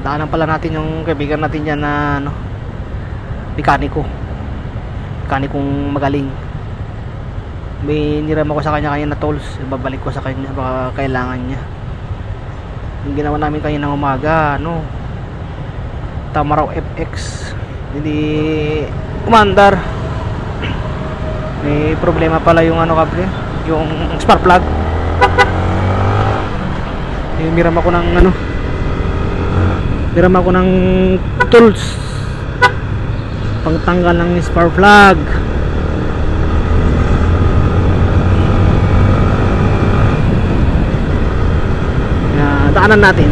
Daanan pala natin yung kaibigan natin dyan na ano, mekanikong magaling. May niram ako sa kanya kanina na tools, babalik ko sa kanya, baka kailangan niya. Yung ginawa namin kanina ng umaga, ano, Tamaraw FX, hindi umandar. May problema pala yung ano kable, yung spark plug. Miram ako ng ano, tools pangtanggal ng spark plug. Daanan natin.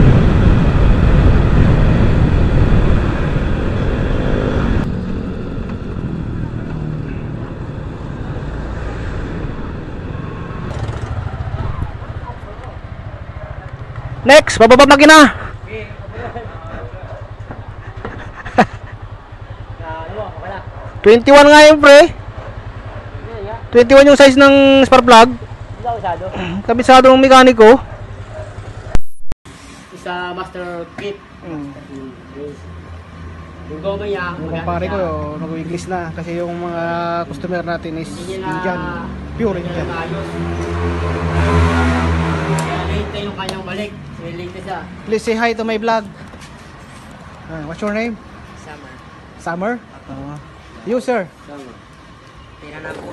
Next, bababa makina. 21 nga yun, pre. 21 yung size ng spark plug. Kabisado ng mekaniko. Isa master kit. Yung goma niya, Yung kumpare ko, nag-English na kasi yung mga customer natin is Indian, pure Indian. Kaya late yung kanyang balik. Late na siya. Please say hi to my vlog. What's your name? Summer. Summer? You, sir? Summer. Tira na po.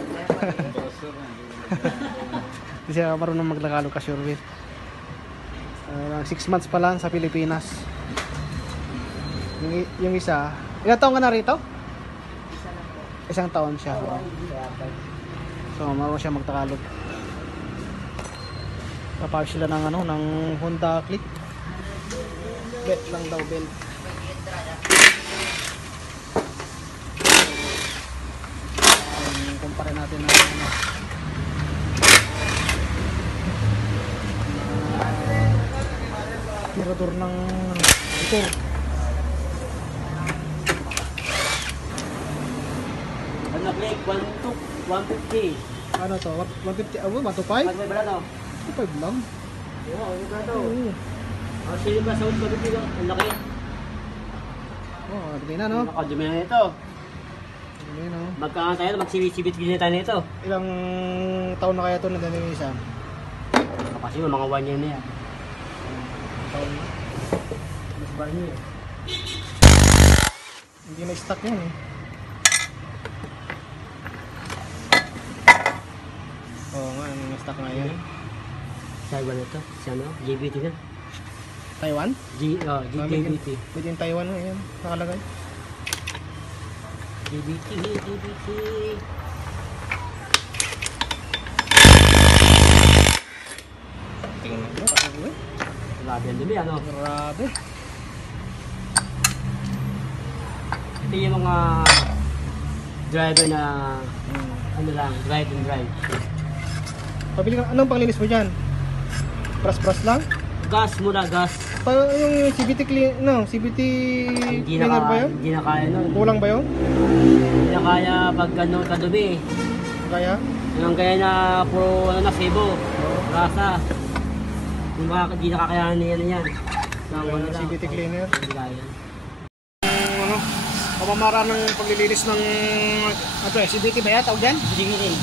Hindi siya marunong maglagalog ka, sure with. 6 months pa lang sa Pilipinas. Yung isa, ilang taon ka na rito? Isa lang po. Isang taon siya. So, marunong siya magtagalog. Papayos sila ng ano, ng Honda Click. Bet lang daw, belt. Kumpare natin ng ano, tirador ng motor. Ano click? 150. Ano to? 150? 125? Ano ba to? 125 lang? Oo, ano ba to? Oo. Sino ba sa 150 lang? Ang laki. Oh, dumi na, no? Nakadumi na ito. Dumi, no? Magkakanta tayo, magsibit-sibit tayo nito. Ilang taon na kaya ito nagdadamisan? Kasi mga 1 year na yan. Taon na? Mas ba niyo? Hindi na stock yan, eh. Oo nga, hindi na stock nga yan. Taiwan ito. Si ano? JBT na. Taiwan? JBT. Made in Taiwan, yan. Nakalagay. JBT. Tingnan mo, kasi mo, eh. Grabe ang dumi, ano? Grabe. Ito yung mga driver na ano lang, drive and drive. Pabili ka, anong panglinis mo dyan? Pras-pras lang? Gas muna, gas. Yung CVT clean, no? CVT cleaner ba yun? Hindi na kaya nun. Kulang ba yun? Hindi na kaya pag ano, kadumi. Kaya? Yung kaya na puro ano na, sebo. Rasa. Hindi na kakayahan niya na yan. Ano lang. CVT cleaner. Hindi kaya. Ano? Pamamara ng paglilinis ng ano eh, CVT ba yan? Tawag dyan? Hindi.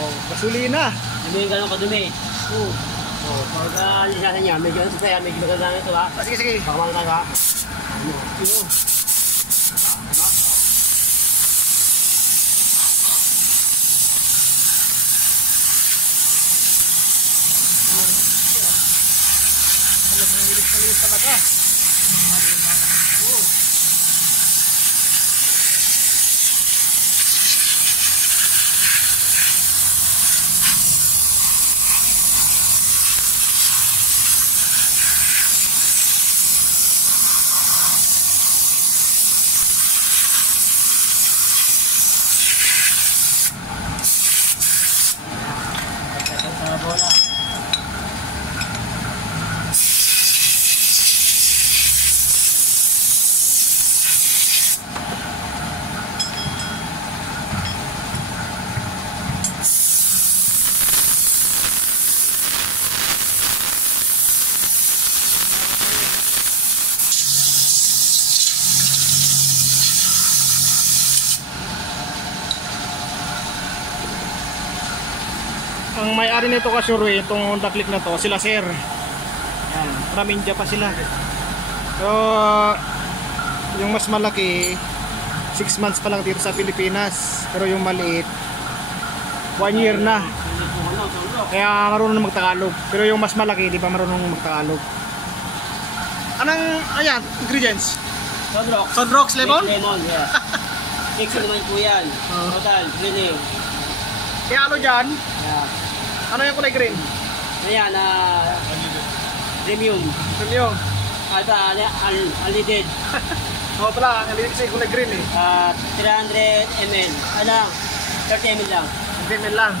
Oh, gasolina. Dumi yung ganun kadumi. Oh. Oh, pag lisasan niya, medyo ano sa'yo, medyo maganda na ito ha. Sige, sige. Baka mga tayo ha. Ano? Yun. Malinis talaga. Oh. ang may-ari nito kasyurwe, itong Honda Click na to, sila sir. Yan. Raminja pa sila. So, yung mas malaki, 6 months pa lang dito sa Pilipinas. Pero yung maliit, 1 year na. Kaya marunong na magtagalog. Pero yung mas malaki, di pa marunong magtagalog. Anong, ayan, ingredients? Sodrox. Sodrox, lemon? Lemon, yeah. Mix naman po yan. Total, cleaning. Kaya ano dyan? Yeah. Ano yung kulay green? Ayan, premium. Premium. At unleaded. Oo pala, ang lilig sa kulay green eh. 300 ml. Ano? 30 ml lang. 20 ml lang.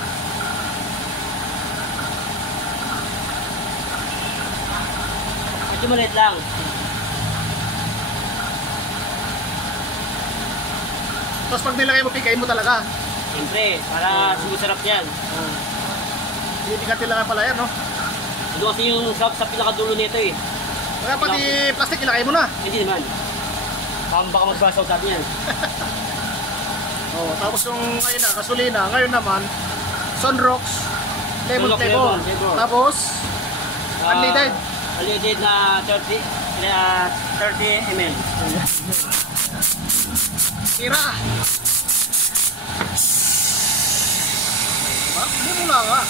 Medyo maliit lang. Tapos pag nilagay mo, pikain mo talaga. Siyempre, para sumisarap yan. Hindi ka tilakay pala yan, no? Ito kasi yung sa pinakadulo nito eh. Kaya pati plastic, ilakay mo na. Hindi naman. Baka magbasaw sabi yan. Oh, tapos yung ngayon na, gasolina. Ngayon naman, Sunrox, lemon Sunrox, flavor. lemon. Tapos, unleaded. Unleaded na 30 ml. Tira. Diba? Hindi mo lang ha.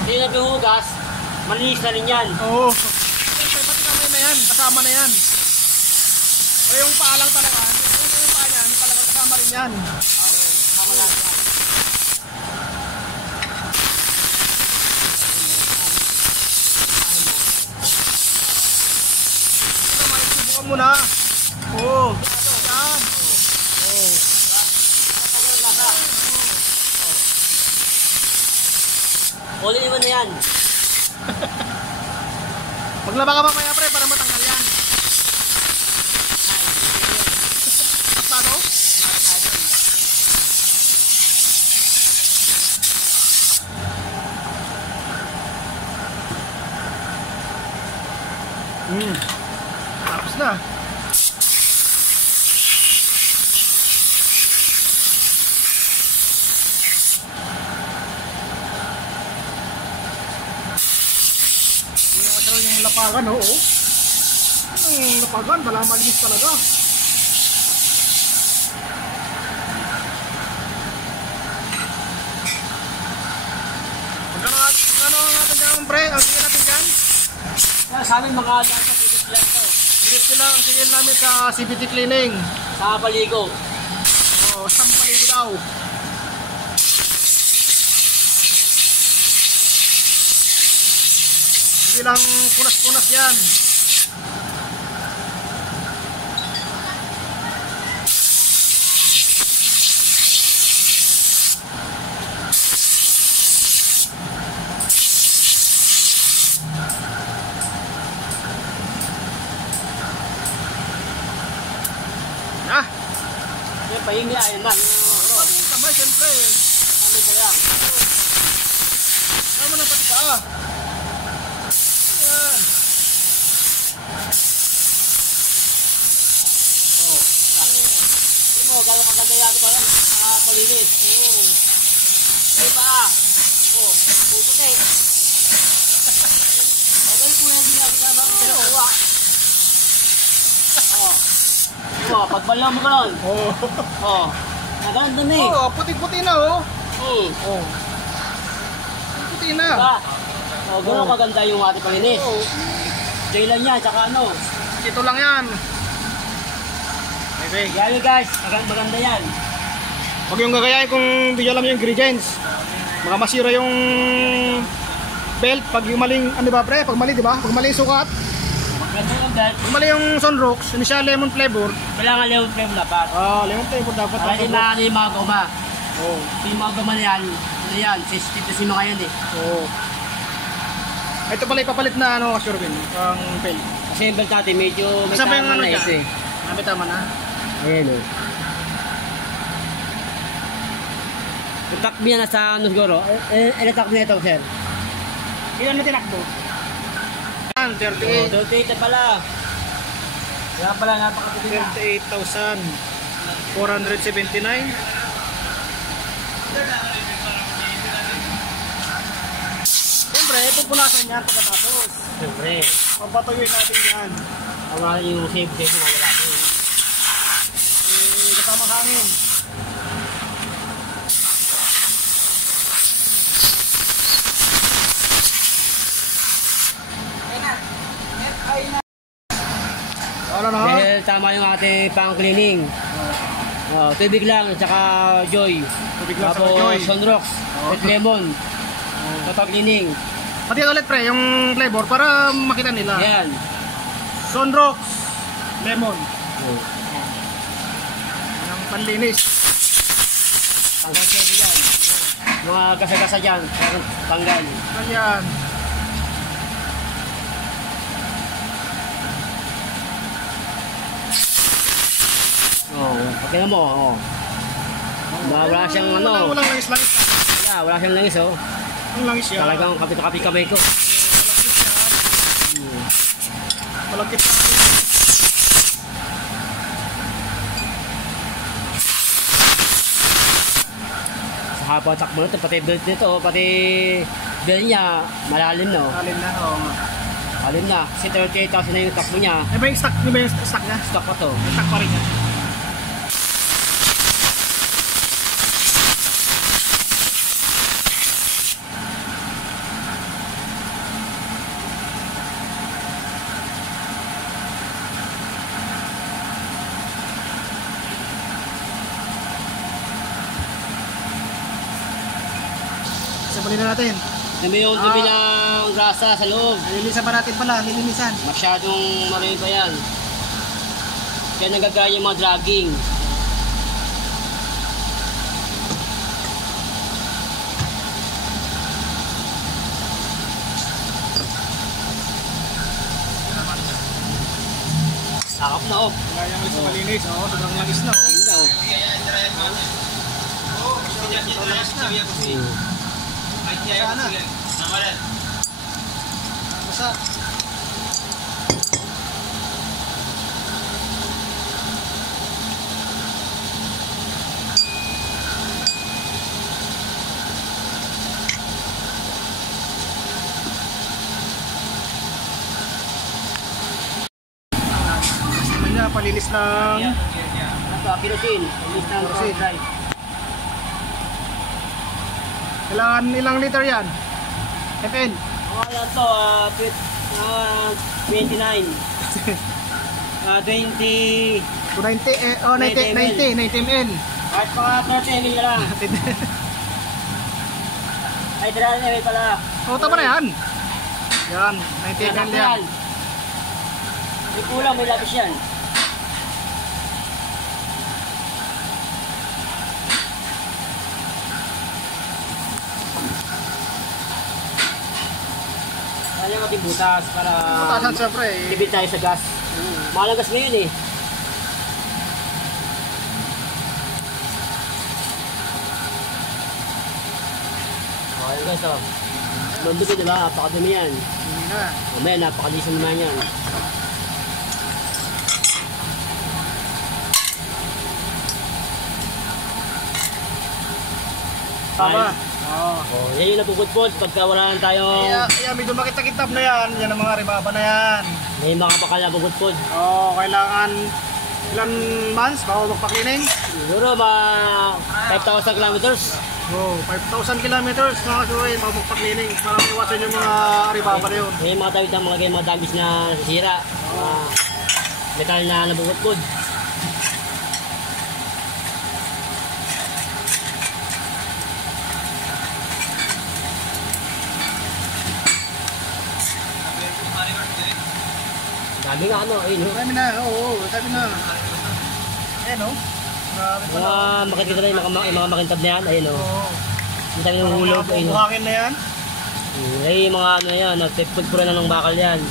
Hindi naghuhugas, malinis na rin yan. Oo. Siyempre, pati kamay na yan. Kasama na yan. O yung paa lang talaga. Yung paa niyan, talaga kasama rin yan. Tama lang yan. Ito, makikisubukan mo na. Oo. Yan. Oo. Uli naman na yan. Maglaba ka mamaya pre para matanggal yan. Paano? Tapos na. Yung lapagan, oo. Yung lapagan, wala malinis talaga. Magkano ang atin dyan, pre? Ang sigil natin dyan? Sa amin mga data titis lang to. Bilis ko lang ang sigil namin sa CBT cleaning. Sa Baligo. Oo, sa paligo daw. Hindi lang punas-punas yan. Ah, Yung pahingi ayon man. pati yung kamay, siyempre. Ano ba yan? Tama na pati ka. Yan. Hindi mo, gano'ng kaganda yan ito parang palinis. Oo. Hindi pa puputi. Okay, kung hindi natin ka ba? Dalawa. Hindi mo, pagbala mo ka nun. Oo. Naganda na eh. Oo, puti-puti na oh. Hmm. Oo. Puti na. Diba? Gano'ng kaganda yung ating palinis. Oo. Jailan niya, tsaka ano. Ito lang yan. Okay. Yan yun guys, maganda yan. Huwag yung gagayain kung hindi nyo alam yung ingredients. Baka masira yung belt pag yung maling, ano ba pre? Pag mali, di ba? Pag mali yung sukat. Maganda yung guys. Pag mali yung Sunrox, hindi siya lemon flavor. Kailangan lemon flame dapat. Lemon flavor dapat. Para hindi na yung mga goma. Oo. Yung mga goma na yan, ano yan, sensitive na si mga yan eh. Oo. Ito pala ipapalit na ano, Sherwin, ang pel. Kasi yung belt natin medyo may Saan ba yung tama ano na dyan? ito eh. May tama na. Ayan o. Yung takbo niya nasa ano siguro. Ilan takbo na ito, sir? Ilan na tinakbo? 38. 38 na pala. Kaya pala napakatipid na. 38,479. Siyempre, pupunasan yan pagkatapos. Siyempre. Papatuyuin natin yan. Wala yung save mawala ko. Kasama hangin. Ano na? Dahil tama yung ating pang-cleaning. Tubig lang, tsaka Joy. Tubig lang sa Tapos Joy. Sunrox, with lemon. Sa cleaning. Pati ulit pre, yung flavor para makita nila. Yan. Sunrox, lemon. Yung panlinis. Tanggal siya dyan. Mga gasa-gasa dyan. Tanggal. Ayan. Okay na mo. Wala siyang ano. Walang langis-langis. Wala siyang langis oh. Ang langis yan. Talagang kapit-kapit kamay ko. Malagkit sa akin. Sa hapa takbo nito, pati belt nito, pati belt niya, malalim no. Alin na, oo nga. Malalim na. Kasi 38,000 na yung takbo niya. Eh ba yung stock, yung ba yung stock niya? Stock pa to. Yung stock pa rin yan. Sabulin na natin. Dami yung dumi ng grasa sa loob. Lilinisan pa natin pala, lilinisan. Masyadong marami pa yan. Kaya nagagaya yung mga dragging. Sakap na oh. Kaya yung alis na malinis, oo, sobrang langis na, oo. Yun na oh. Sobrang langis na. Sana. Basta. Naman niya, palinis ng Kerosene. Linis ng Kerosene. drive. kailangan ilang liter yan? FN. Ano to? 29. 20. 290, oh 90, 90 ml. Kahit mga 30 ml na lang. Ay, 30 ml pala. Oh, tama na yan. Yan, 90 ml yan. May kulang, may labis yan. Kaya yung ating butas para Butasan siyempre eh. tipid tayo sa gas. Mahal ang gas ngayon eh. Okay guys oh. Nandito diba? Napakadumi yan. Hindi na. Mamaya napakalisan naman yan. Tama. Oh, yan yung napupudpud pagka wala lang tayong Kaya medyo makita-kitab na yan. Yan ang mga ribaba na yan. may mga bakal na napupudpud. Oh, kailangan ilan months bago magpa-cleaning? Siguro mga 5,000 kilometers. Oh, 5,000 kilometers mga kasuway bago magpa-cleaning para maiwasan yung mga ribaba na yun. May mga tawid ng mga damage na sira. Mga metal na napupudpud. Dami nga ano, ayun oh. Dami na, oo, dami na. Ayan oh. Grabe pala. Makikita na yung mga makintab na yan, ayun oh. Oo. Ang dami ng hulog, ayun oh. Buhangin na yan. Ay, mga ano yan, nagpagpura na ng bakal yan.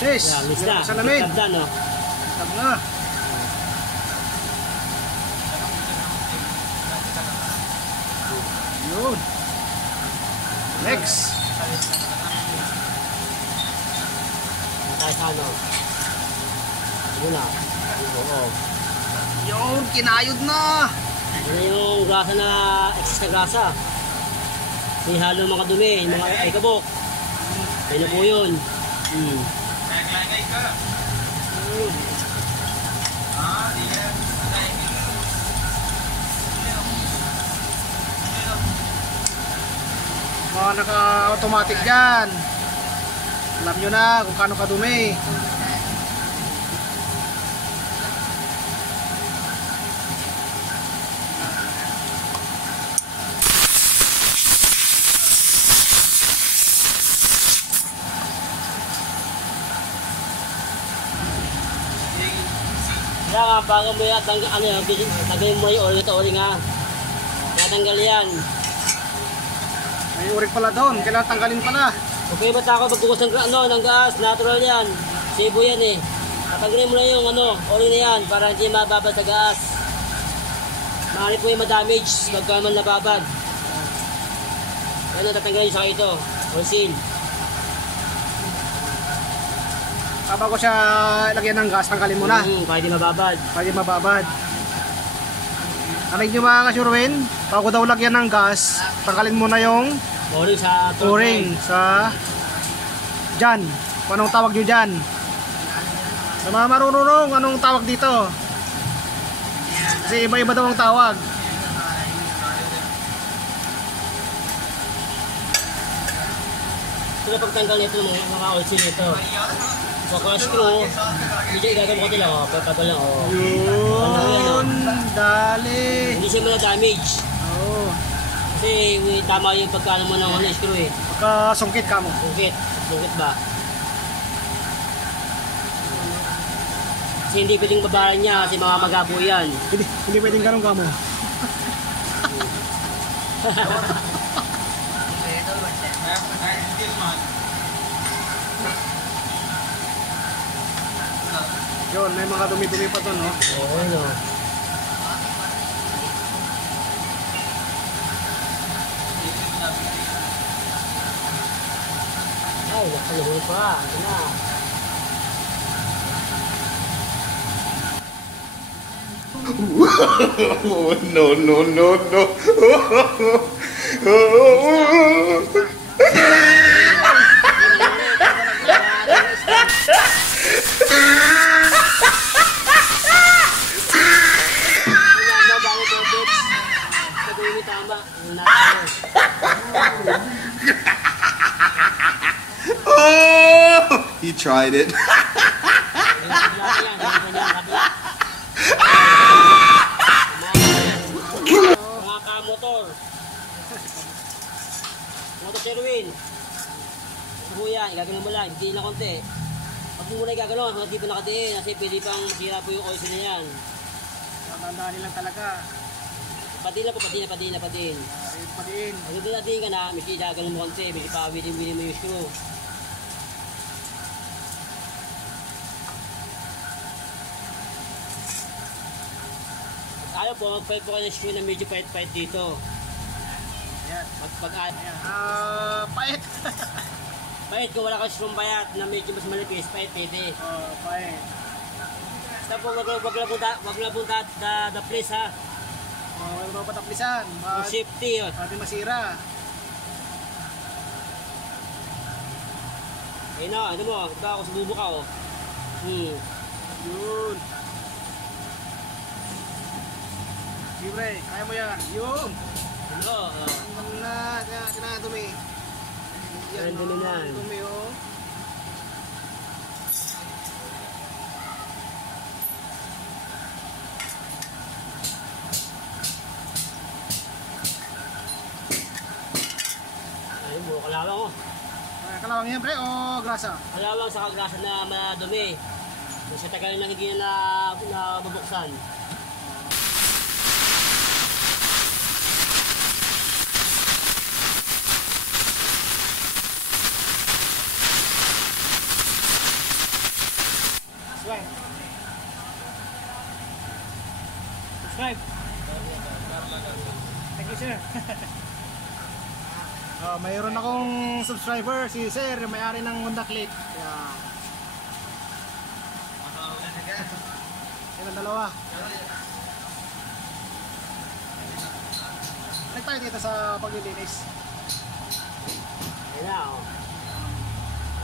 Yes, Yan, miss na. sa lamin. Tab na, no? Tab na. Yun. Next. Tayo sa ano? Yun na. Oo. Yun, kinayod na. Yan na yung grasa na, excess na grasa. Halo mga dumi, mga alikabok. Ayun na po yun. Mga naka-automatic dyan. Alam nyo na kung kano kadumi. Kaya nga, bago mo yan, tanggalin mo yung oring at oring ha. Natanggal yan. May urik pala doon. Kailangan tanggalin pala. Okay, ba't ako magbukas ng gas? Natural yan. Sebo yan eh. Tatanggalin mo na yung oring na yan para hindi mababad sa gas. Maaari po yung madamage pagka man nababad. Kaya na tatanggalin sa ito. Oil seal. Bago siya lagyan ng gas, tanggalin mo na. Para hindi mababad. Para di mababad. Alam nyo mga kasurwin, bago daw lagyan ng gas, tanggalin mo na yung O-ring sa o-ring sa dyan. Kung anong tawag nyo dyan. Sa mga marunong, anong tawag dito? Kasi iba-iba daw ang tawag. Ito na pagtanggal nito ng mga oil seal nito. So kung screw, medyo igagawin ko nila. Pagtagal lang. Yun, dali. Hindi siya damage. Oo. Kasi tama yung pagkano mo ng screw eh. Pagkasungkit ka mo. Sungkit ba? Kasi hindi pwedeng babaran niya kasi mga magapo yan. Hindi pwedeng ganun ka mo. Yun, may mga dumi-dumi pa to, no? Oo, no. Ay, nakalahuli pa. Ito na. Oh, no, no, no, no. Oh, he tried it. Mga ka-motor. Motor Sherwin. Buya, igagano mo lang, hindi na konti. Pag mo muna igagano, hindi pa nakadiin kasi pwede pang masira po yung oil na yan. Tandaan nilang talaga. Padin na po, padin. Padiin. Pag hindi natin ka na, may igagano mo konti, may pawili mo yung screw. Ayaw po, mag-fight po kayo ng screw na medyo pahit-pahit dito. Ayan. Pait. Pahit kung wala kang screw payat na medyo mas malipis, pahit pwede. Pait. Basta po, wag na po the place ha. Wala ba pataplisan? For safety yun. Pati masira. Ayun na, ano mo, ito ako sububo ka oh. Yun. Libre, kaya mo yan. Yun. Ano, Kailangan dumi. Kailangan dumi na. Dumi, oh. Kalawang yan pre o grasa? Kalawang sa kagrasa na madumi. Sa tagal na hindi na nabubuksan. Subscribe. Thank you sir. Mayroon akong subscriber, si Sir, yung may-ari ng Honda Click. Yan. Yan ang dalawa. Balik tayo dito sa paglilinis. Ayan na, oh.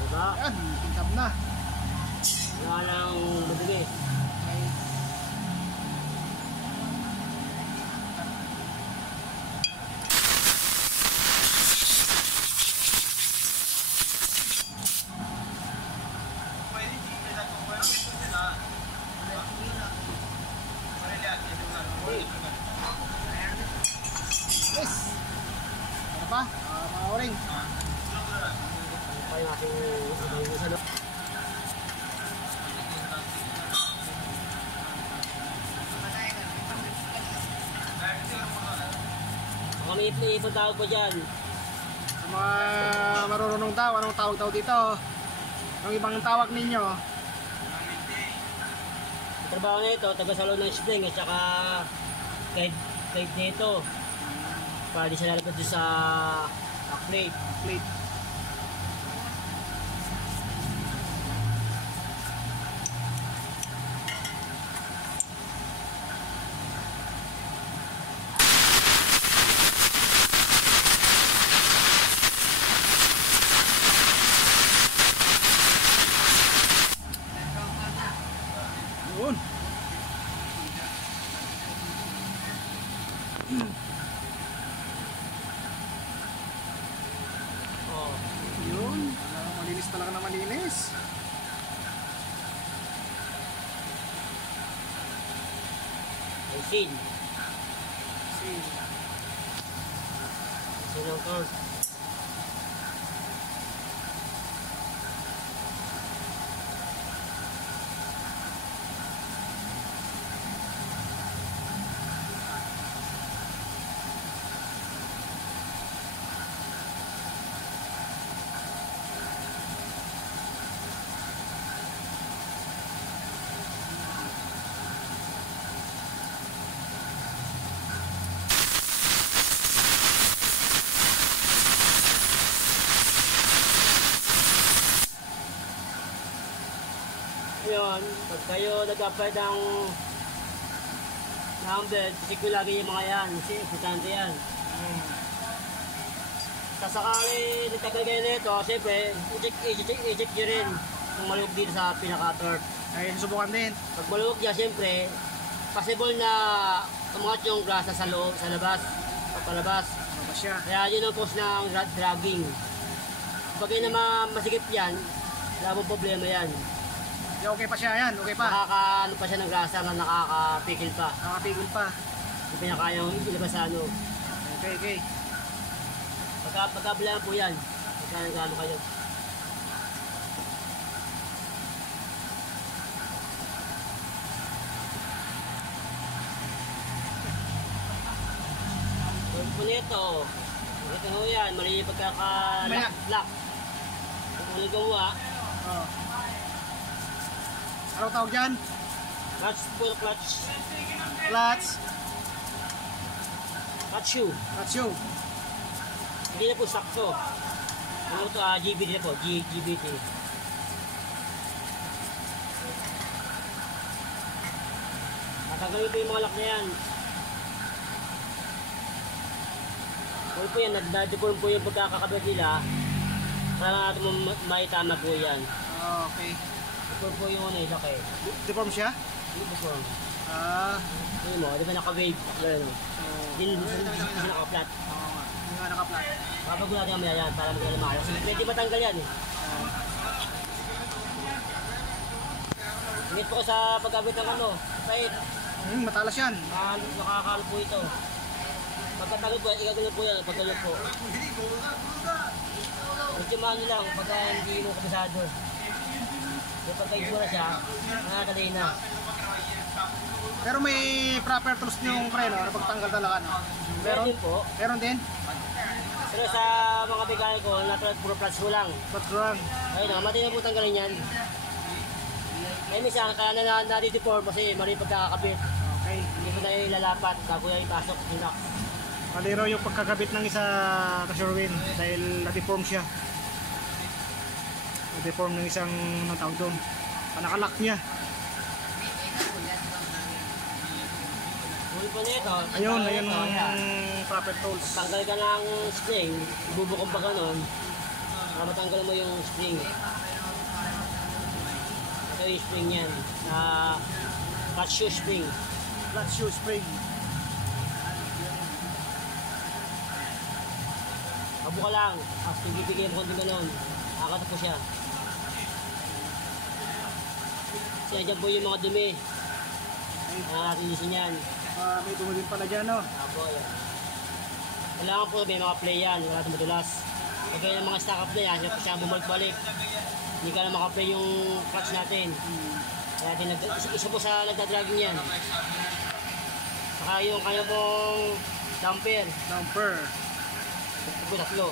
Diba? Yan, tingkab na. Wala lang madumi. Yes. Ano pa? Mga oring. Ano pa yung ating ano? Kami ipon tawag po dyan. Sa mga marunong daw, anong tawag daw dito? Ang ibang tawag ninyo? Ang trabaho na ito, taga-salo ng spring at saka guide nito. Para di siya lalapad doon sa plate. Plate. Yun. Oh. Yun. Malinis talaga na malinis. Ay sin. See. Sin ang count. Yun, pag kayo nag-apply ng bed, check ko lagi yung mga yan. Kasi importante yan. Sa sakali nagtagal kayo nito, siyempre, i-check nyo rin kung maluwag dito sa pinaka-torque. Ay, susubukan din. Pag maluwag niya, siyempre, possible na tumangat yung grasa sa loob, sa labas, papalabas. Ano ba siya? Kaya yun ang cause ng dragging. Pag yun na masikip yan, wala mong problema yan. Di, okay pa siya yan, okay pa. Nakakaano pa siya ng grasa na nakakapikil pa. Nakapigil pa. Hindi pa niya kayang ilabas sa ano. Okay, okay. Pagkabilaan po yan. Pagkano kayo. Kung po nito, ito ho yan, mali yung pagkaka-lock. Kung mali gawa, Oh. Anong tawag dyan? clutch po, clutch. Clutch. Clutch shoe. Clutch shoe. Hindi na po sakto. Ano ito, GBT na po, GBT. Tatanggalin po yung mga lock na yan. Kung po yan, nagda-deform po yung pagkakakabit nila. Para natin maitama po yan. Okay. Deform po yung ano, lock eh. Deform siya? Deform. Ah. Yun mo, di ba naka-wave? Ano? Hindi naka-flat. Oo nga. Hindi nga naka-flat. Kapag natin kami yan, para magkala maayos. Pwede matanggal yan eh. Init po ko sa pagkabit ng ano, pait. Matalas yan. Nakakalo po ito. Pagkatagal po, igagano po yan, pagkalo po. Medyo maano lang, pagka hindi mo kabisado. So pagka igura siya, nakakadali na. Pero may proper tools yung preno, ano pagtanggal talaga, no? Meron din po. Meron din? Pero sa mga bigay ko, natural puro plus ko lang. What's wrong? Ayun na, mati na po tanggalin yan. Eh minsan, kaya na nadideform kasi mali pagkakakabit. Okay. Hindi mo na ilalapat, bago yung ipasok, hinak. Maliro yung pagkakabit ng isa na Sherwin dahil na-deform siya. Na-deform ng isang ng tawag doon. Panakalak niya. Huli po nito. Ayun ang proper tools. Tanggal ka ng spring, ibubukong pa ganon, para matanggal mo yung spring. Ito yung spring yan, na flat shoe spring. Flat shoe spring. Mabuka lang, tapos pigil-pigil mo konti ganon, akata po siya. Kasi dyan po yung mga dumi. Natin yan. May dumulin pala dyan, no? Apo, yan. Kailangan po may mga play yan, wala itong madulas. Pag kaya ng mga stock up na yan, siya bumalik-balik. Hindi ka na makaplay yung clutch natin. Kaya isa po sa nagdadragging yan. Saka yung kanya pong damper. Dumper. Ito po tatlo.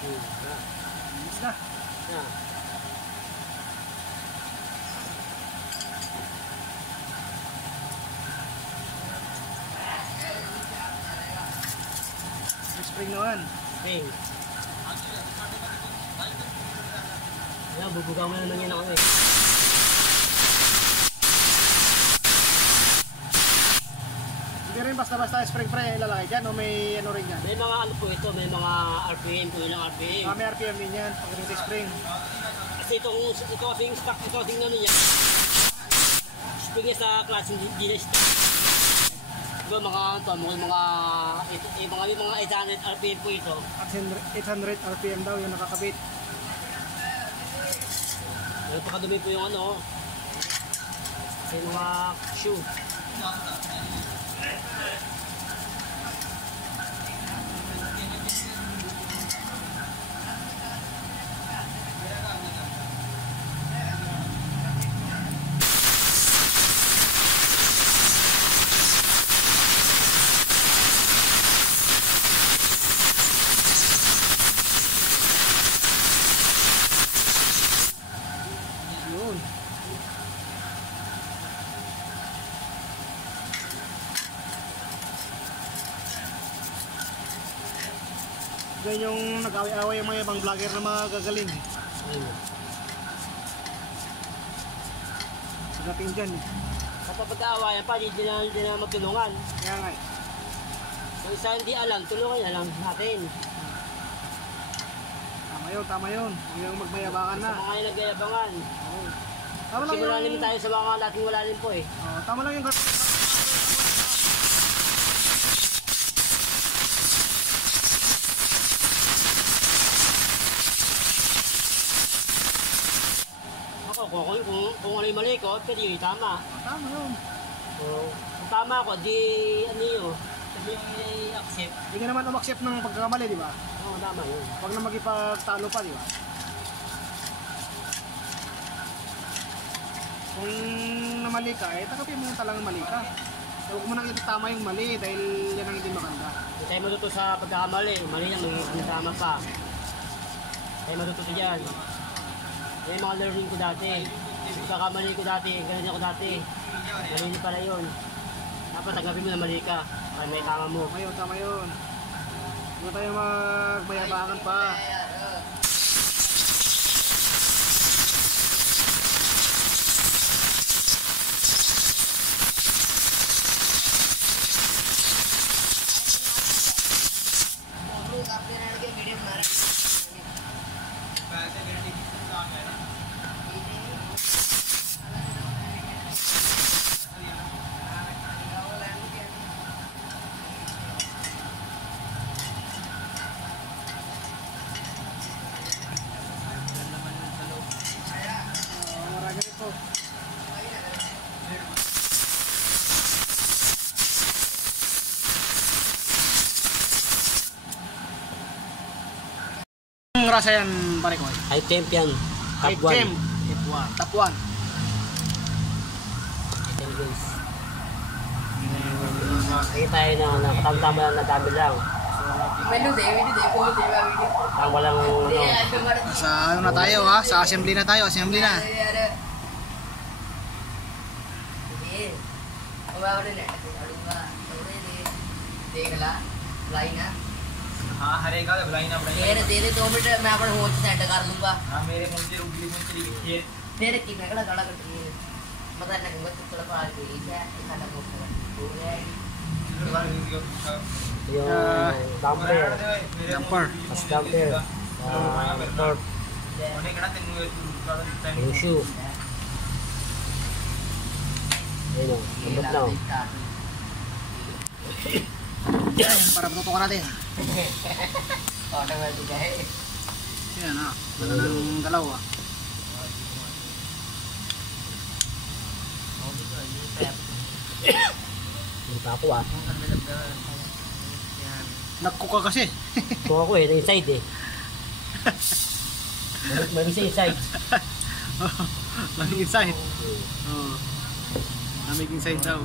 Ayos na. Yan. May spring naman. Spring. Yan, bubugaw mo naman yan ako eh. Hindi rin basta-basta spring pre ilalagay dyan o may ano rin yan? May mga ano po ito, may mga RPM, kung ilang RPM. May RPM din yan pagdating sa spring. Kasi ito kasing stock, ito kasing ano niya. Spring niya sa class, hindi na stock. Diba mga ito, mga 800 RPM po ito. 800 RPM daw yung nakakabit. Napakadumi po yung ano. Yung mga shoe. Yun. Ganyan yung nag-away-away yung mga ibang vlogger na mga gagaling. Ayun. Pagdating dyan. Kapag pag-aawayan pa, hindi na magtulungan. Kaya nga eh. Kung isa hindi alam, tulungan na lang natin. Tama yun. Huwag yung magmayabangan na. Sa mga nag-ayabangan. Oo. Tama lang Kasi wala yung... naman tayo sa mga dating wala rin po eh. Tama lang yung... Ako, kung ano yung mali ko, pwede yung tama. Tama yun. So, kung tama ako, di ano yun, sabi accept. Hindi ka naman umaksep ng pagkakamali, di ba? Oo, tama yun. Huwag na magipagtalo pa, di ba? Kung namali ka, takapin mo yung talagang mali ka. Huwag mo nang itama yung mali dahil yan ang hindi maganda. Hindi tayo matuto sa pagkakamali. Mali na, may tama pa. Tayo matuto dyan. Yan yung mga learning ko dati. Pagkakamali ko dati, ganun ako dati. Mali pala yun. Dapat tanggapin mo na mali ka. Para may tama mo. Tama yun. Huwag tayo magbayabangan pa. Marami ito. Ang rasa yan, pare ko. High temp yan. Top 1. Item. Top 1. Item guys. Sige tayo na katamtama lang na dami lang. Ang walang ano. Sa ano na tayo ha? Sa assembly na tayo. Assembly na. तेरे तेरे 2 मिनट मैं अपना होच सेट कर लूंगा हां मेरे मुझे उंगली में चली गई तेरे की मैं कड़ा कड़ा करती है पता नहीं कि तो थोड़ा पार गई है खाना को हो गया Yung damper. Damper. Mas damper. Torque. Yung shoe. Ayun o. Lambot na o. Para matutukan natin. Automatic है Yan ha. Ang galaw ha. Yung tapo ah. Nagkuka kasi. Kung ako eh, inside eh. May isa inside. Lamig inside. Oo. Lamig inside daw.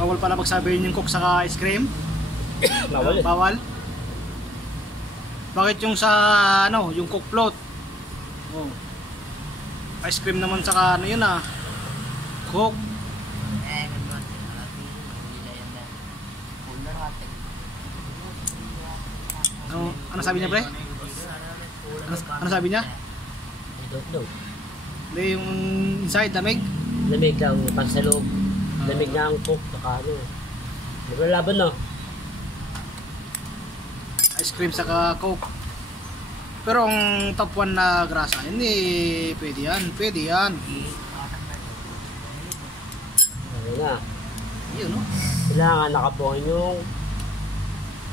Bawal pala magsabihin yung cook saka ice cream. Bawal eh. Bawal. Bakit yung sa ano, yung cook float? Oh. Ice cream naman saka ano yun ah. Cook. Ano sabi niya, pre? Ano sabi niya? I don't know. Hindi, yung inside, lamig. Lamig lang, pag sa loob. Lamig na ang cook, saka ano. Naglalaban na. Ice cream saka coke. Pero ang top 1 na grasa, hindi pwede yan. Pwede yan. Ano na. Yun, no? Kailangan nakabuhan yung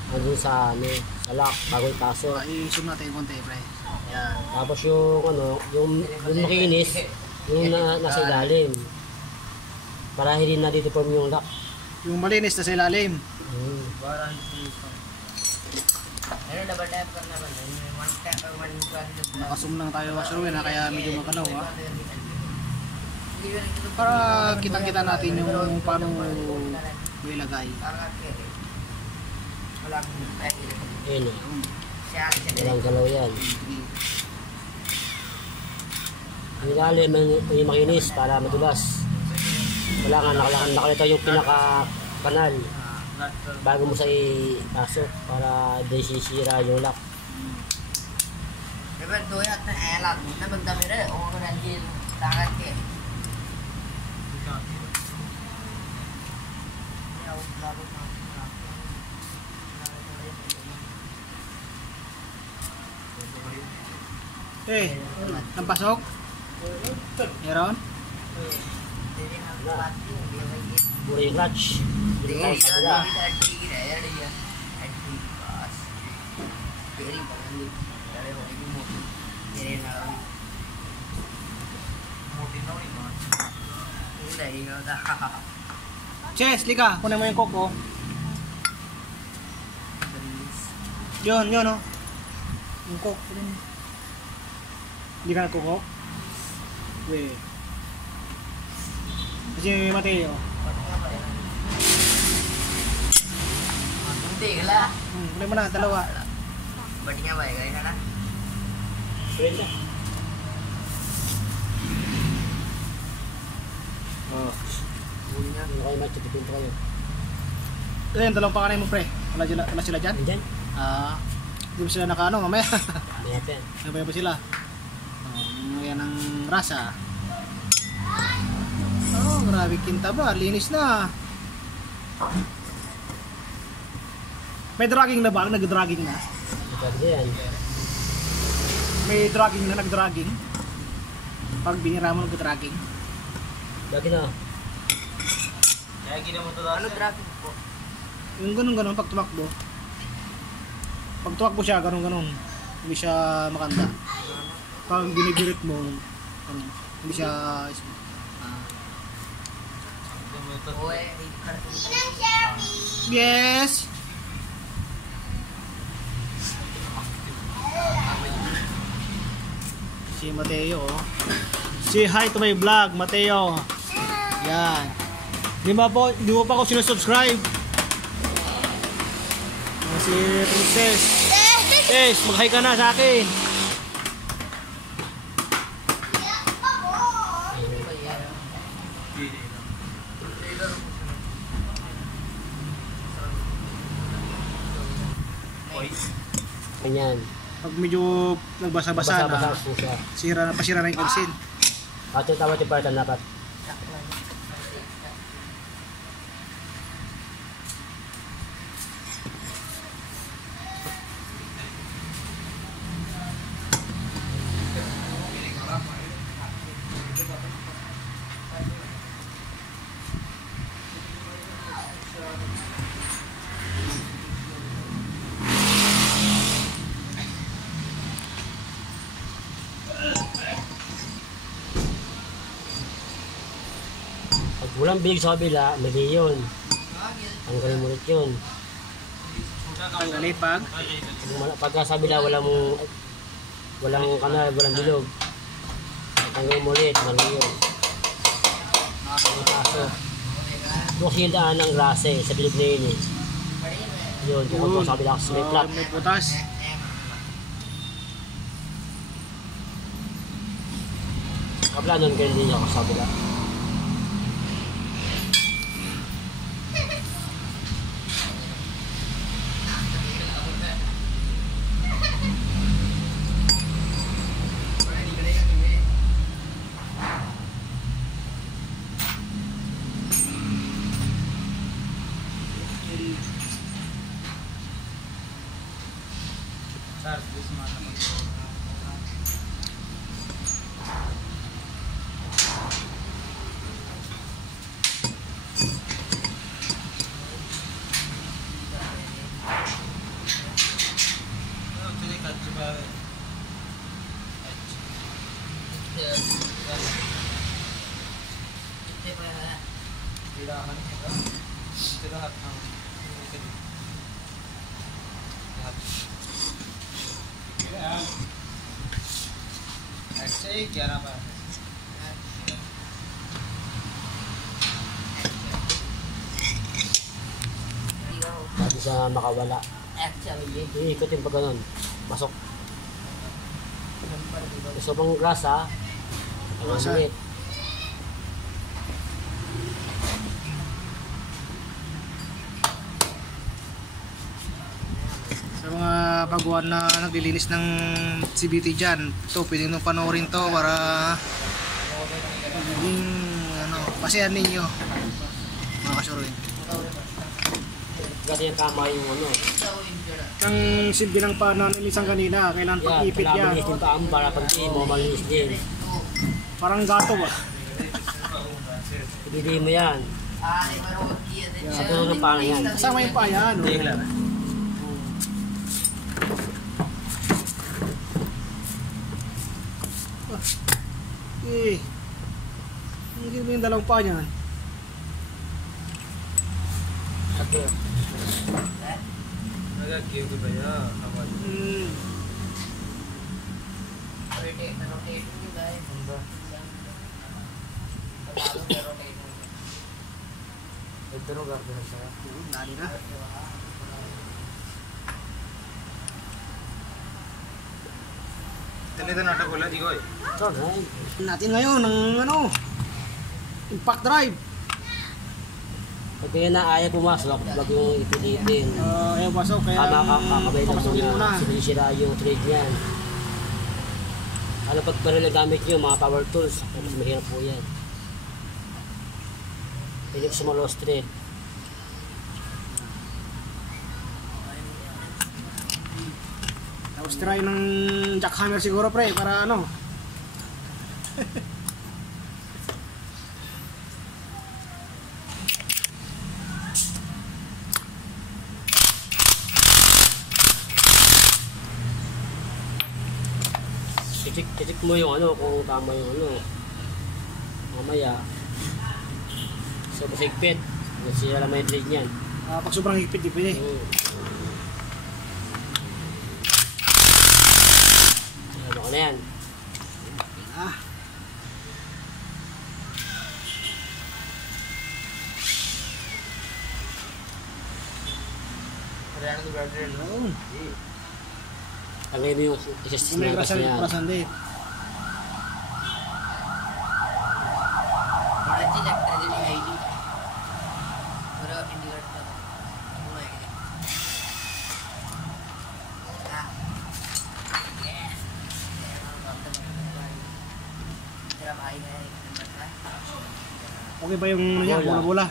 ano sa ano, sa lock, bago ipasok. I-zoom natin konti, pre. Yan. Tapos yung ano, yung makinis, yung nasa ilalim. Para hindi na deform yung lock. Yung malinis na sa ilalim. मेरा double tap करना बंद है one tap one Naka-zoom lang tayo, Sir Win, ha? Kaya medyo magalaw, ha? Para kitang-kita natin yung paano ilagay. Ayun o. Walang galaw yan. Ang ilalim ay makinis para madulas. Kailangan nakalito yung pinaka-kanal bago mo sa ipasok para di sisira yung lock. मैं दो हाथ में ऐ ला दूं ना बंदा मेरे और रंजी ताकत के Eh, nampasok? Meron? Mura yung clutch. Dito tayo sa kabila. Chess, lika. Kunin mo yung coke, oh. Yun, yun, oh. Yung coke. Kunin mo. Hindi ka nagkukok? Wait. Kasi Mateo. देख ला Kunin mo na, dalawa. बढ़िया भाई है ना Straight na. Oh. Hindi na kayo match, tipin pa kayo. Ayun, dalawang pakanay mo pre. Wala sila dyan? Andyan? Hindi mo sila nakaano mamaya. Mamaya pa yan. Mamaya pa sila. Yan ang rasa. Grabe kinta ba? Linis na. May dragging na ba? Nag-dragging na? Ito yan. May dragging na, nag-dragging. Pag binira mo nag-dragging. Lagi na. Ano traffic po? Yung ganun pag tumakbo. Pag tumakbo siya, ganun. Hindi siya makanda. Pag binibirit mo, ganun. Hindi siya... Uwe, Yes! Si Mateo, oh. Say hi to my vlog, Mateo. Yan. Di mo pa ako sinusubscribe. Si Princess. Yes, mag-hi ka na sa akin. Ganyan. Pag medyo nagbasa-basa na, Basa-basa po siya. pasira na yung kalsin. At yung tawad yung paratan dapat. Pag walang bilig sa kabila, mali yun. Tanggalin mo ulit yun. Ang galit pag. Pagka sa kabila, walang kanal, walang bilog. Tanggalin mo ulit, mali yun. Ang kaso. Ito kasi yung daan ng grasa sa bilog na yun eh. Yun, kung sa kabila kasi may flap. May butas. Kabila nun, ganyan din ako sa kabila. Bago sa makawala. Actually, Iikot yung pag ganun. Pasok. Gusto pang grasa. Ang ulit. Sa mga baguhan na naglilinis ng CBT dyan, ito pwede nyo panoorin to para magiging pasihan ninyo mga kasuroy. Kasi yung tama yung ano. Ang silbi ng paanan isang kanina, kailangan pag-ipit yan. Kailangan yung paan para pag mo malinis din. Parang gato ba? Ibigay mo yan. Sa puno ng paan yan. Kasama yung paa yan. Hindi mo yung dalawang paa niyan. Okay. Dali na. Natin ngayon ng impact drive. Pag kaya na ayaw pumasok, wag yung ipilitin. Ayaw pasok, kaya Kakabay lang papasukin mo na. sinisira yung thread niyan. Ano pag baril na gamit nyo, mga power tools, mas mahirap po yan. Pwede ko sa mga lost thread. Tapos try ng jackhammer siguro pre, para ano. Titik mo yung ano, kung tama yung ano. Mamaya. So, masigpit. Nasira naman yung thread niyan. Pag sobrang higpit, di pwede. Ano ka na yan? Ah. Ayun. Tangay mo yung isa May na krasan, yan. krasan din. Energy लगता है जल्दी आएगी पूरा इंडिकेटर का वो आएगा तेरा भाई है एक नंबर का Okay ba yung ano niya? Bola. Bola-bola?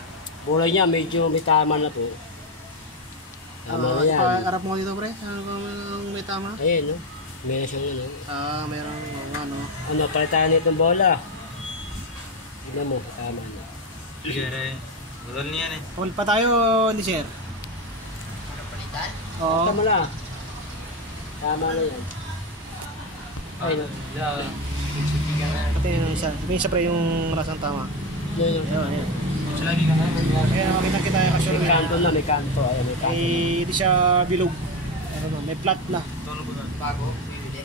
Bulay niya, medyo may tama na po. Tama na yan. Harap mo dito pre, ano kung may tama? Ayun, no? Meron siyang yun, no? Meron ano. Ano, palitan nitong bola. Tignan mo, tama na. Hold pa tayo ni sir. Ano palitan? Oo. Tama na. Tama na yan. Ayun, no? Pati yung isa. Yung isa pre yung rasang tama. Yun, yun. Ayun. Kaya makita kita yung kasyon May niya. kanto na, may kanto. Ayun, may kanto. Hindi siya bilog. Ano, may flat na. Bago bibili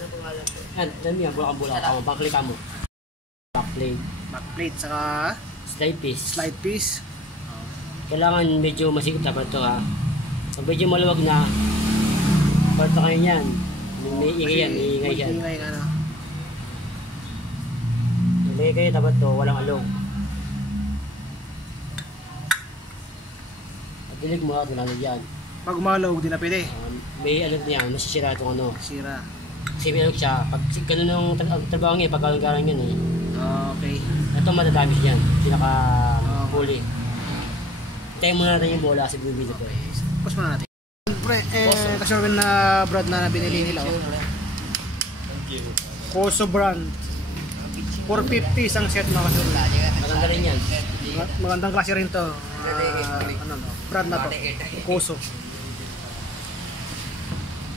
ano pangalan ko Yan, yan yan, bulak-bulak. Pangklikan mo. Backplate. Backplate saka Slide piece. slide piece. Kailangan medyo masikip dapat to ha. Pag medyo maluwag na, parto kayo yan. May ingay yan, may ingay yan. May ingay ano. May kayo dapat to, walang alog. At dilig mo at wala yan. Pag umalaw, di na pwede. May alog na yan, masisira itong ano. Sira. Kasi may alog siya, pag ganun ang trabaho niya, pag galang yan eh. Okay. Ito madadamage yan, pinaka-bully. Tayo muna natin yung bola kasi bibili ko. Pause muna natin. Pre, kasyon na brand na binili nila. Koso brand. 450 isang set na kasyon. Maganda rin yan. Magandang klase rin to. Ano no? Brand na to. Koso.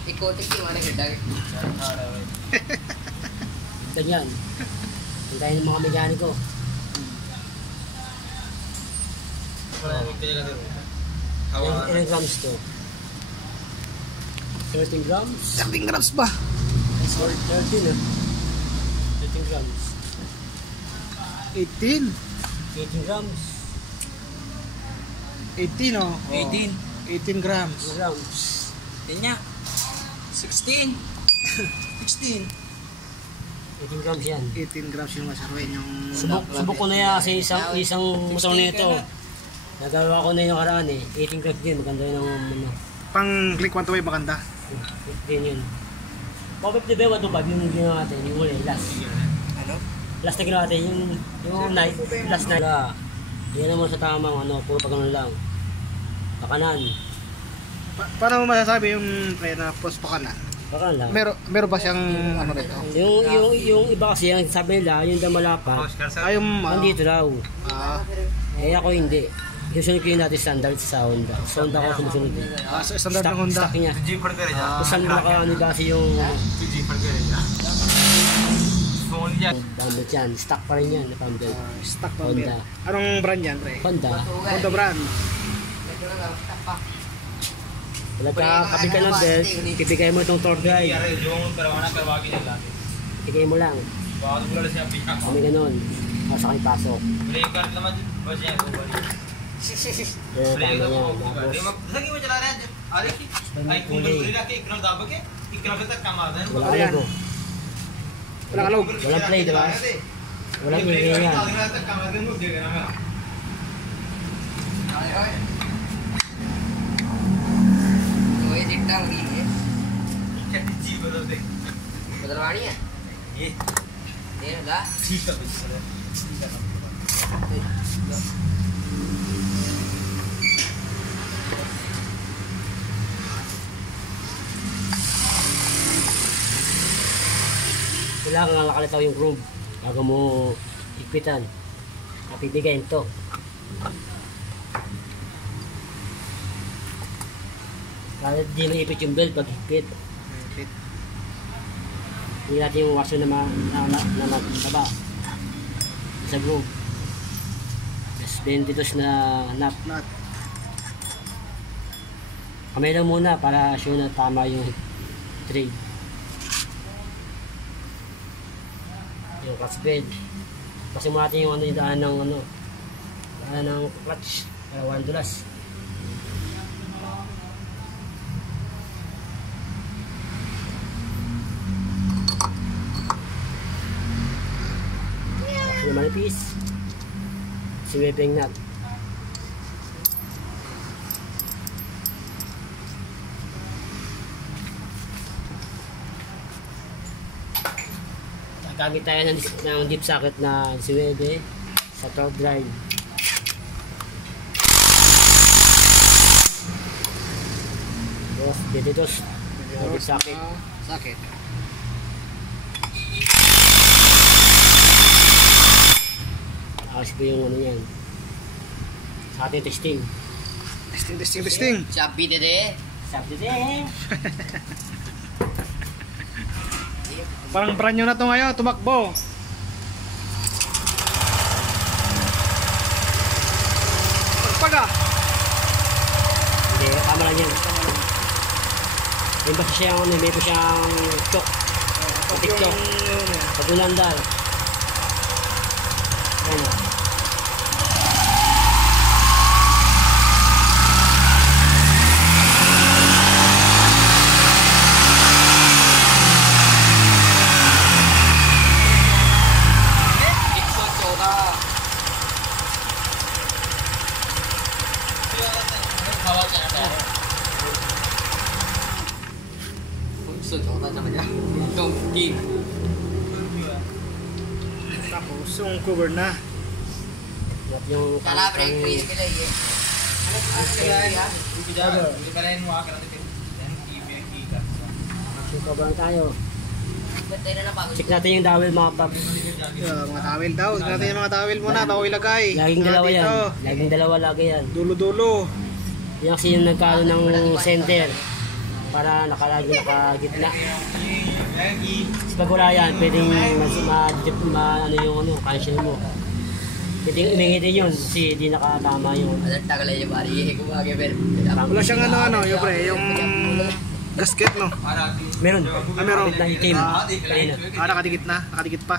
ikotik yung ano ganda Ganyan. Hintayin ng mga mekaniko. Ilang grams to? 13 grams? 13 grams ba? 13 ah. 13 grams. 18. 18 grams. 18 oh. 18 18 grams. 18 grams. yun niya 16 16 18 grams yan. 18 grams yung masaruin yung Subok ko na yan sa isang motor na ito. Nagawa ko na yung karaan eh. 18 grams din. Maganda yun ang ano. pang click 1 to wave maganda. Din yun. Pop-up the bell, 1 to 5 yung ginawa natin. Yung uli, last. ano Last na ginawa natin. Yung night. Last night. Yan naman sa tamang ano. Puro pag ano lang. Pakanan. Paano mo masasabi yung pre na post pa ka na? Pakanan lang. Meron ba siyang ano nito? Yung iba kasi ang sabi nila, yung damalapa, Ay yung andito raw. Eh ako hindi. Susunod ko yung natin standard sa Honda. Sa Honda ako sumusunod. sa standard ng Honda. Stock niya. Kung saan mo naka-ano kasi yung Bambit yan. Stock pa rin yan. Bambit. Stock pa Honda. Anong brand yan, pre? Honda. Honda brand. ito na lang tapak Wala ka kapit ka ng belt, ibigay mo itong tour guide. Ibigay mo lang. Kami ganun. Sa aking pasok. Yan tama yan. Wala alog. Walang alog. Walang play, diba? Walang ingay yan. तो ये दिखता हुई है बदलवानी है ये ला ठीक है Kailangan nga nakalitaw yung groove bago mo higpitan at ibigayin to. Kaya di maipit yung belt pag higpit. Hindi natin yung waso na mataba sa groove. Yes, 22 na nut. Kamay lang muna para sure na tama yung trade. Yung clutch bed. Kasi mo natin yung daan ng clutch para walang dulas. So manipis. Si webbing nut. Gamit tayo ng deep socket na 19 sa top drive. Tapos, dito deep socket. Ayos po yung ano yan. Sa ating testing. Testing. चाबी दे दे Sabi din. Parang brand new na to ngayon, tumakbo. Pagpaga. Hindi, tama lang yan. May pa siyang choke. Patik choke. Pagulandal. Ayan o. Tapos yung cover na. At yung चला break free के लिए Sobrang tayo. तेरे ना पागल Check natin yung dowel mga paps. Mga towel daw. Tignan natin yung mga towel muna bago ilagay. Laging dalawa yan. Dito. Laging dalawa lagi yan. Dulo-dulo. Yan kasi yung nagkaroon ng center. Para nakalagi nakagitna. Kasi pag wala yan, pwedeng ano yung cancel mo. Pwedeng umingi din yun kasi di nakatama yun. Other टकले ये बारी ये को आगे फिर Wala siyang yung pre, yung gasket no. Meron. Meron. Na itim. Kanina. Nakadikit pa.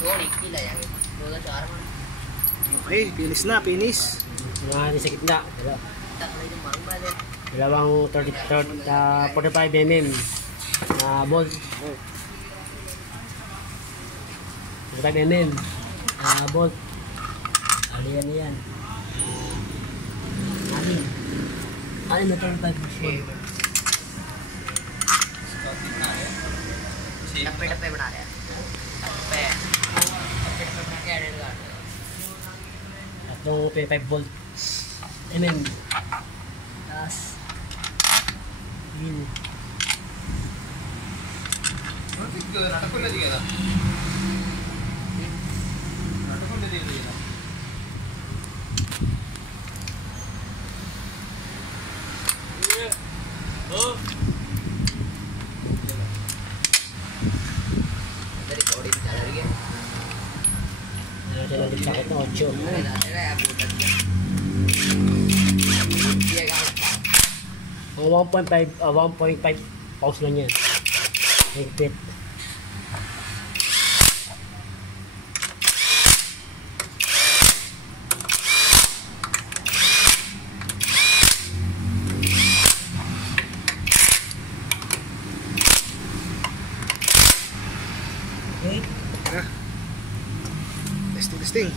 दो निकली ला जाएंगे दो चार में Okay, finish. Mga natin sa gitna. टकले जो मालूम है Dalawang 45 mm na bolt. 45 mm na bolt. Aliyan na yan. Anin na 35 bolt. डब्बे डब्बे बना रहे हैं डब्बे डब्बे बना के एडिट कर Tatlong 25 volt mm. Tapos yun. Recording चल रही है Ito lang din sakit na 8. Ang 1.5 pause lang yan. Higpit. Okay. Testing.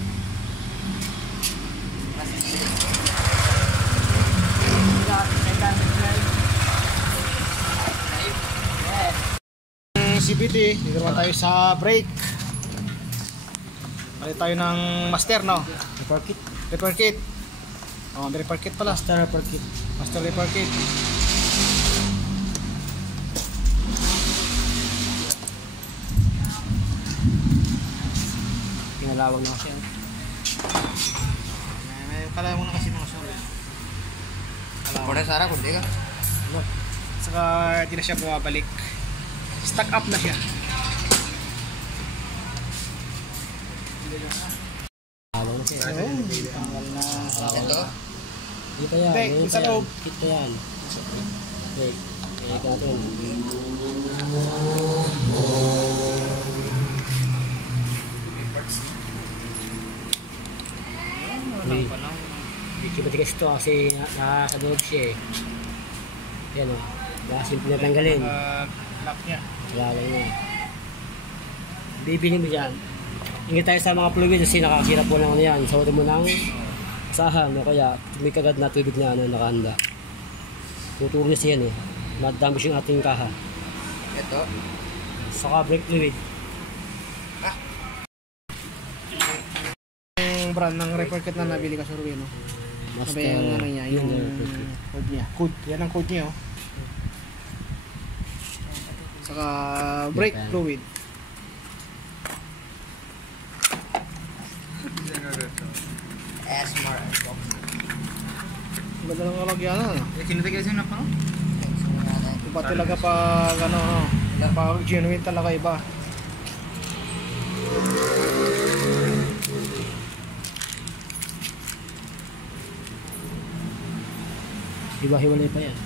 CCBT. Dito naman tayo sa brake. Palit tayo ng master, no? Repair kit. Repair kit. Oh, may repair kit pala. Master repair kit. Master repair kit. Pinalawag na kasi. May kala mo na kasi mga sir. Pwede Sara, kundi ka. Saka hindi na siya bumabalik. Stuck up na siya. Lawag na siya. Tanggal na. Ito. Dito yan. Hindi, Dito sa yan. loob. Kit na yan. Okay. Kaya natin. Uy. Medyo matigas ito kasi nasa loob siya eh. Yan o. Baka simple na tanggalin. Lock niya. Lawag niya. Bibili mo dyan. Ingat tayo sa mga fluid kasi nakakasira po ng ano yan. Sa mo ng asahan o kaya may kagad na tubig na ano, nakahanda. Tuturo niya siya yan eh. Madamish yung ating kaha. Ito. Saka brake fluid. Yung brand ng repair kit na nabili ka sa Ruin, no? Master. Sabi yung ano niya, yung repair kit. code niya. Code. Yan ang code niya, oh. Saka brake Yan. fluid. S-Mar. Ganda ng kalagyan, ano? Sinutagay siya na pa? Iba talaga pag ano, pag genuine talaga iba. Hiwa-hiwalay pa yan.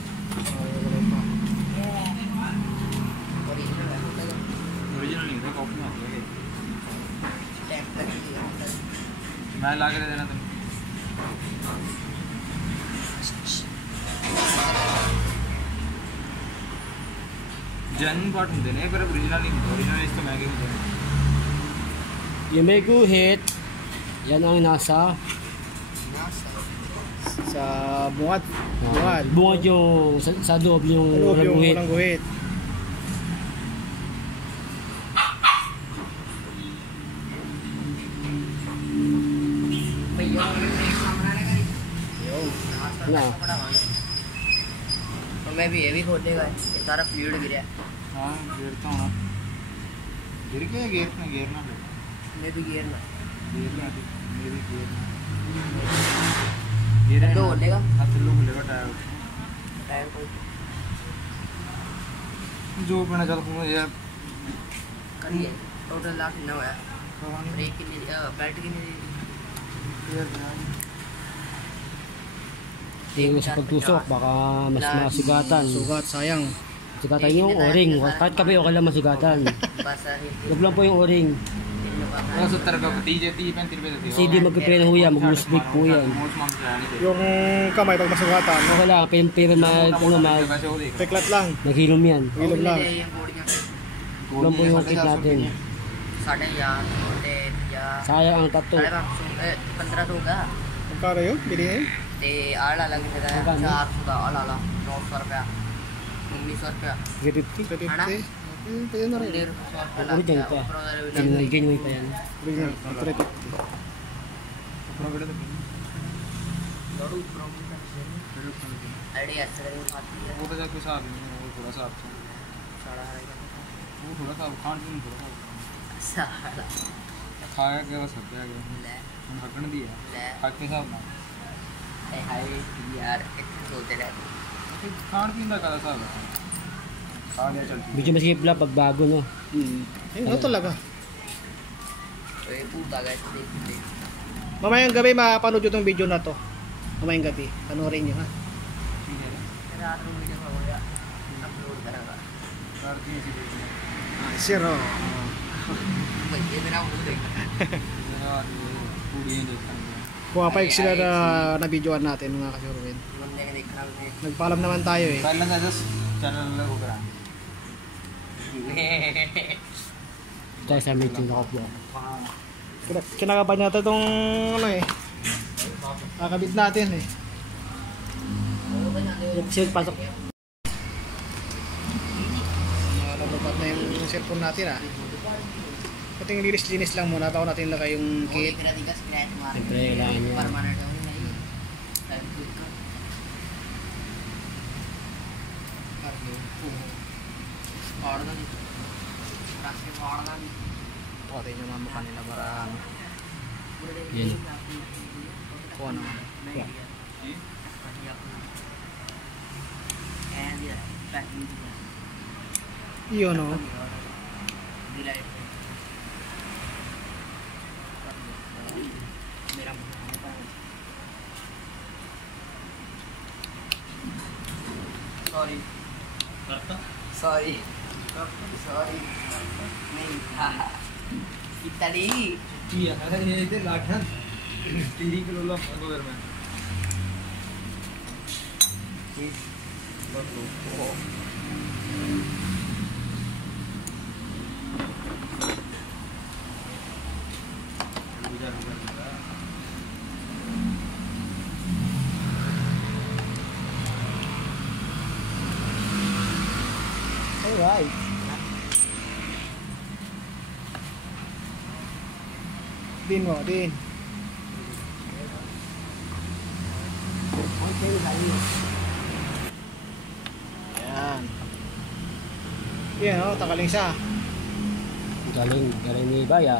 Original नहीं था कॉपी में आती है मैं ला के दे देना तुम जन पार्ट होते हैं पर ओरिजिनल नहीं ओरिजिनल इसको महंगे होते हैं Yung may guhit, yan ang nasa Sa bungad. Bungad. bungad yung sa loob yung Ano walang yung guhit. walang guhit. Na. तो मैं भी ये भी खोलेगा ये सारा फ्लूइड गिरा हाँ गिरता हूँ ना गिर के गिरना गिरना मैं भी गिरना गिरना मेरी गिरना गिरना दो खोलेगा हाथ लो खुलेगा टायर टायर को जो मैंने चल दूँगा यार करिए टोटल लाख ना हुआ ब्रेक के लिए बेल्ट के लिए Tingin sa pagtusok, baka mas masigatan. Sugat, sayang. Masigatan yung o-ring. Kahit kape okay lang masigatan. basahin Huwag lang po yung o-ring. मैं 70 का 30 35 रुपए देती Kasi di magpipira ho yan, mag-loose break po yan. Yung kamay pag masugatan, Okay lang, pero वैसे वो देख teklat lang. naghilom yan. Ilog lang. ये बोर्डियां Lang po yung kit natin. 1150 छोटे या Sayang ang tattoo. 1500 का Magkano yun? Bilihin? ते आला लग रहा है Magkano? 400 का आला आला 900 रुपया 1900 रुपया 350. 350? Pwede na rin. 150 रुपया लग Original गया pa. ऊपर Genuine pa yan. Original, 350. आईडी ऐसे आती है वो तो जाके साहब वो थोड़ा सा साड़ा वो थोड़ा सा खान पीन थोड़ा सा साड़ा खाया गया बस हत्या गया ले हम हकन दिया ले हक के हिसाब ना ए हाय यार एक सोते रहते खान पीन का काला साहब खा लिया चल ठीक Medyo masikip lang pag bago, no? Ano talaga? तो ये पूता guys देखते Mamayang gabi mapanood nyo itong video na to. Mamayang gabi. Panoorin nyo, ha? है रात में वीडियो हो गया अपलोड करेगा करती है सीधे Sir, oh. ये मेरा वो देख पूरी देखा Pumapayag sila na videoan natin, mga kasurwin. बंदे का देखना मुझे Nagpaalam naman tayo eh. पहले ना जस्ट चैनल वो करा Tayo sa meeting na ko. Kinakabahan natin itong ano eh. Kakabit natin eh. Kasi pasok. Nalababat na yung yung cellphone natin ah. Kating linis-linis lang muna bago natin ilagay yung kit. Siyempre, kailangan nyo. Pukatin yung mga mukha nila para Yun. kung ano. Yun o. Sorry. Sorry. Sorry. नहीं था इतनी Iya, karena ini itu latihan. 3 kilo lah under man. Alright. Din mo, din. Ayan. Yan o, takaling siya. Galing ni Baya.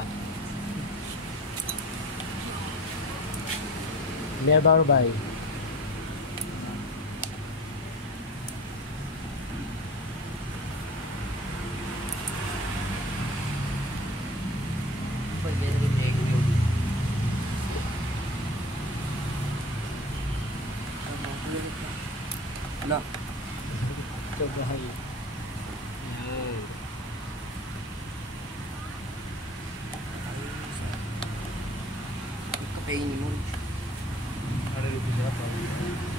Mer baru bay. Lah, Coba hai. kepengen ini mau. Ada di siapa?